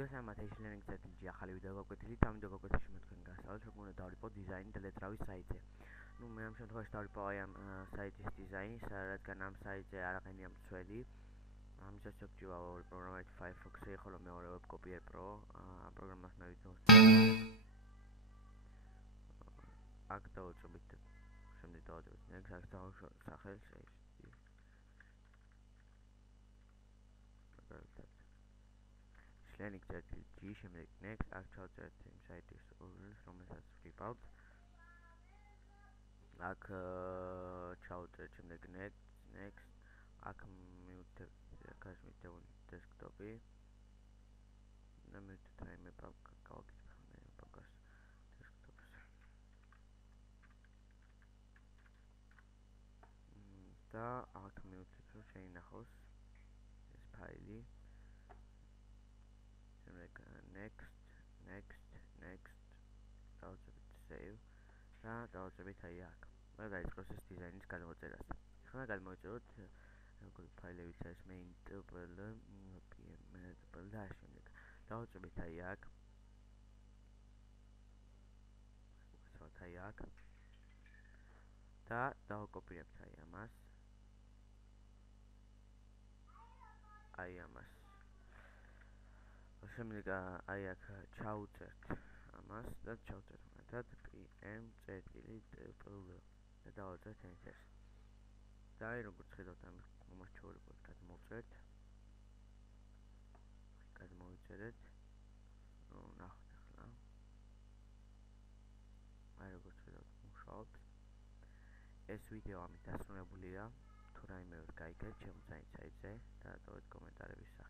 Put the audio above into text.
მოგესალმებით ეშლენინგ წერტილში ახალი ვიდეო გაკვეთილით. ამ ვიდეო გაკვეთილში მე თქვენ გასწავლებ როგორ უნდა დავრიპო დიზაინი ტელეძრავის საიტზე. მე ამ შემთხვევაში დავრიპო აი ამ საიტის დიზაინს, რადგან ამ საიტზე არ აღენია მცველი. ამისათვის შეგვჭირდება ორი პროგრამა, ერთი Firefox-ი, ხოლო მეორე WebCopier Pro. ამ პროგრამას მე ვიდეოს აქ დავუწყებით. შემდეგ დავაწყებთ next, აქ დავუშვათ სახელს ეშლენინგ წერტილში, შემდეგ next, აქ ჩავწერთ იმ საიტის URL-ს, რომელსაც ვგებავთ. აქ ჩავწერთ შემდეგ next, აქ მივდივართ დესკტოპი და მივდივართ რაიმე გავაკეთებ დესკტოპს და აქ მივდივართ რომ შეინახოს ეს ფაილი. შემდეგ next დავუწყებთ save და დავუწყებთ აი აქ. და დაიწყოს ეს დიზაინის გადმოწერას. ახლა გადმოვიწეროთ როგორი ფაილებიც არის main.tpl და შემდეგ დავუწყებთ აი აქ. ვაცავთ აი აქ და დავკოპირებთ აი ამას. შემდეგ აი აქ ჩავწერთ ამას და ჩავწერთ მეტად pm.tpl და დავაწერთ enter. და აი როგორც ხედავთ ამ მომაჩვეულებად გადმოვიწერეთ. ნახოთ ახლა. აი როგორც ხედავთ მუშაობს. ეს ვიდეო ამით დასრულებულია. თუ რაიმე ვერ გაიგეთ, შემოწმეთ საიტზე და დადოთ კომენტარების სახით.